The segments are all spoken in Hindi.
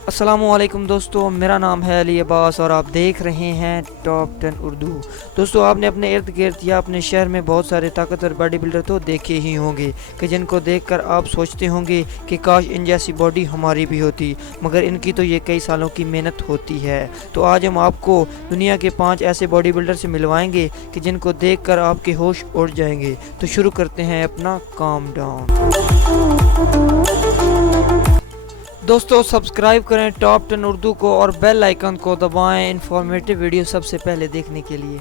अस्सलामुअलैकुम दोस्तों, मेरा नाम है अली अब्बास और आप देख रहे हैं टॉप 10 उर्दू। दोस्तों, आपने अपने इर्द गिर्द या अपने शहर में बहुत सारे ताकतवर बॉडी बिल्डर तो देखे ही होंगे कि जिनको देखकर आप सोचते होंगे कि काश इन जैसी बॉडी हमारी भी होती, मगर इनकी तो ये कई सालों की मेहनत होती है। तो आज हम आपको दुनिया के 5 ऐसे बॉडी बिल्डर से मिलवाएंगे कि जिनको देख कर आपके होश उड़ जाएंगे। तो शुरू करते हैं अपना काम डाउन। दोस्तों, सब्सक्राइब करें टॉप 10 उर्दू को और बेल आइकन को दबाएं इंफॉर्मेटिव वीडियो सबसे पहले देखने के लिए।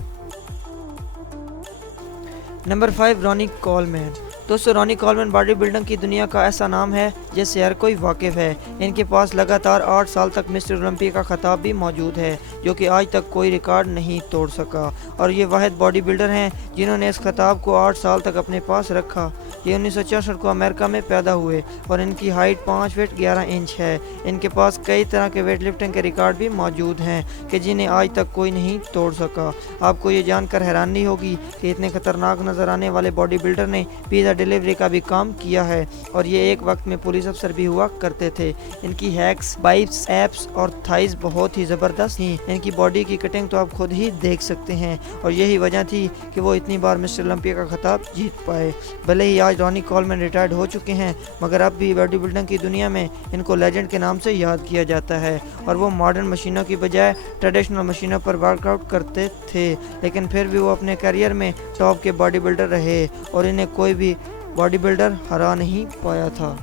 Number 5, Ronnie Coleman. दोस्तों, रॉनी कोलमैन बॉडी बिल्डिंग की दुनिया का ऐसा नाम है जिससे हर कोई वाकिफ है। इनके पास लगातार 8 साल तक मिस्टर ओलंपिया का खिताब भी मौजूद है, जो कि आज तक कोई रिकॉर्ड नहीं तोड़ सका। और ये वाहिद बॉडी बिल्डर हैं जिन्होंने इस खिताब को 8 साल तक अपने पास रखा। ये 1964 को अमेरिका में पैदा हुए और इनकी हाइट 5 फीट 11 इंच है। इनके पास कई तरह के वेट लिफ्टिंग के रिकॉर्ड भी मौजूद हैं कि जिन्हें आज तक कोई नहीं तोड़ सका। आपको ये जानकर हैरानी होगी कि इतने खतरनाक नजर आने वाले बॉडी बिल्डर ने पिज़्ज़ा डिलीवरी का भी काम किया है और ये एक वक्त में पुलिस अफसर भी हुआ करते थे। इनकी हैक्स, बाइप्स, एप्स और थाइज बहुत ही ज़बरदस्त थी। इनकी बॉडी की कटिंग तो आप खुद ही देख सकते हैं और यही वजह थी कि वो इतनी बार मिस्टर ओलंपिया का खिताब जीत पाए। भले ही आज रॉनी कोलमैन रिटायर्ड हो चुके हैं, मगर अब भी बॉडी बिल्डिंग की दुनिया में इनको लेजेंड के नाम से याद किया जाता है। और वो मॉडर्न मशीनों की बजाय ट्रेडिशनल मशीनों पर वर्कआउट करते थे, लेकिन फिर भी वो अपने करियर में टॉप के बॉडी बिल्डर रहे और इन्हें कोई भी बॉडी बिल्डर हरा नहीं पाया था।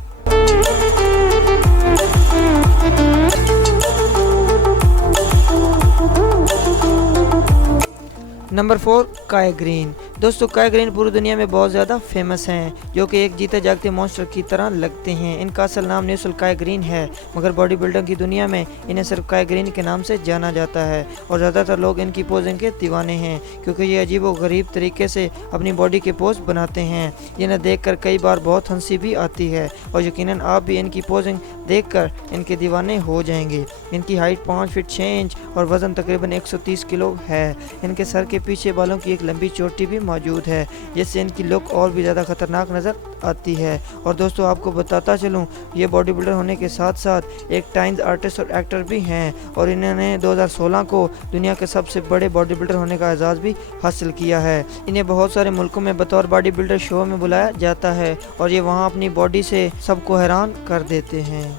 नंबर 4, काई ग्रीन। दोस्तों, काई ग्रीन पूरी दुनिया में बहुत ज़्यादा फेमस हैं, जो कि एक जीते जागते मॉन्स्टर की तरह लगते हैं। इनका असल नाम नेसल काई ग्रीन है, मगर बॉडी बिल्डिंग की दुनिया में इन्हें सिर्फ काई ग्रीन के नाम से जाना जाता है। और ज़्यादातर लोग इनकी पोजिंग के दीवाने हैं, क्योंकि ये अजीब व गरीब तरीके से अपनी बॉडी के पोज बनाते हैं, जिन्हें देखकर कई बार बहुत हंसी भी आती है। और यकीनन आप भी इनकी पोजिंग देखकर इनके दीवाने हो जाएंगे। इनकी हाइट 5 फीट 6 इंच और वज़न तकरीबन 130 किलो है। इनके सर के पीछे बालों की एक लंबी चोटी भी मौजूद है, जिससे इनकी लुक और भी ज़्यादा खतरनाक नज़र आती है। और दोस्तों, आपको बताता चलूं, ये बॉडी बिल्डर होने के साथ साथ एक टाइम्स आर्टिस्ट और एक्टर भी हैं और इन्होंने 2016 को दुनिया के सबसे बड़े बॉडी बिल्डर होने का एजाज़ भी हासिल किया है। इन्हें बहुत सारे मुल्कों में बतौर बॉडी बिल्डर शो में बुलाया जाता है और ये वहाँ अपनी बॉडी से सबको हैरान कर देते हैं।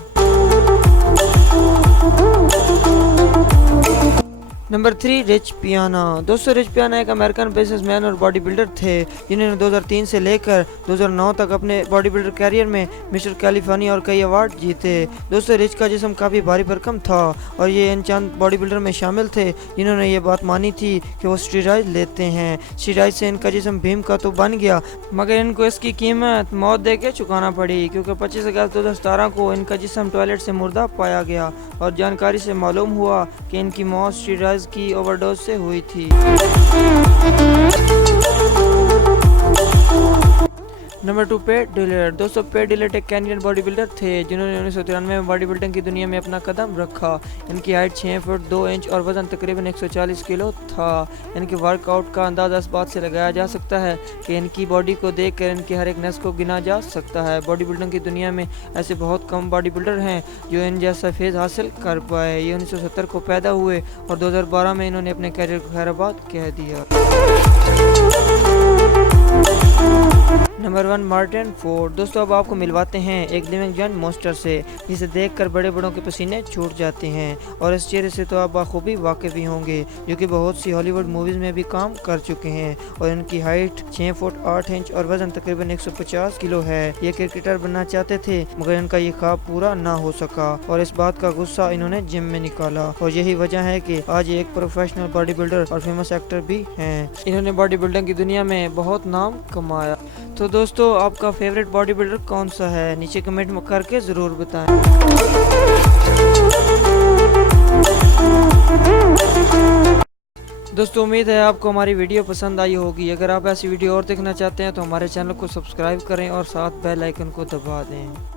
नंबर 3, रिच पियाना। दोस्तों, रिच पियाना एक अमेरिकन बिजनेसमैन और बॉडी बिल्डर थे जिन्होंने 2003 से लेकर 2009 तक अपने बॉडी बिल्डर कैरियर में मिस्टर कैलिफोर्निया और कई अवार्ड जीते। दोस्तों, रिच का जिस्म काफ़ी भारी भरकम था और ये इन चंद बॉडी बिल्डर में शामिल थे जिन्होंने ये बात मानी थी कि वो स्टीरॉइड लेते हैं। स्टीरॉइड से इनका जिस्म भीम का तो बन गया, मगर इनको इसकी कीमत मौत दे के चुकाना पड़ी, क्योंकि 25 अगस्त 2017 को इनका जिस्म टॉयलेट से मुर्दा पाया गया और जानकारी से मालूम हुआ कि इनकी मौत स्टीरॉइड की ओवरडोज से हुई थी। नंबर 2, पेट डिलेट। दोस्तों, पेट डिलेट एक कैनेडियन बॉडी बिल्डर थे जिन्होंने 1993 में बॉडी बिल्डिंग की दुनिया में अपना कदम रखा। इनकी हाइट 6 फुट 2 इंच और वजन तकरीबन 140 किलो था। इनके वर्कआउट का अंदाजा इस बात से लगाया जा सकता है कि इनकी बॉडी को देखकर इनके हर एक नस को गिना जा सकता है। बॉडी बिल्डिंग की दुनिया में ऐसे बहुत कम बॉडी बिल्डर हैं जो इन जैसा फेज हासिल कर पाए। ये 1970 को पैदा हुए और 2012 में इन्होंने अपने कैरियर को खैराबाद कह दिया। Number 1, Martin Ford. दोस्तों, अब आपको मिलवाते हैं एक लिविंग जॉन मॉन्स्टर से, जिसे देखकर बड़े बड़ों के पसीने छूट जाते हैं। और इस चेहरे से तो आप बाखूबी वाकिफ भी होंगे, जो कि बहुत सी हॉलीवुड मूवीज़ में भी काम कर चुके हैं। और इनकी हाइट 6 फुट 8 इंच और वजन तकरीबन 150 किलो है। ये क्रिकेटर बनना चाहते थे, मगर इनका ये ख्वाब पूरा ना हो सका और इस बात का गुस्सा इन्होंने जिम में निकाला। और यही वजह है कि आज ये एक प्रोफेशनल बॉडी बिल्डर और फेमस एक्टर भी हैं। इन्होंने बॉडी बिल्डिंग की दुनिया में बहुत नाम कमाया। तो दोस्तों, आपका फेवरेट बॉडी बिल्डर कौन सा है? नीचे कमेंट में करके ज़रूर बताएं। दोस्तों, उम्मीद है आपको हमारी वीडियो पसंद आई होगी। अगर आप ऐसी वीडियो और देखना चाहते हैं तो हमारे चैनल को सब्सक्राइब करें और साथ बेल आइकन को दबा दें।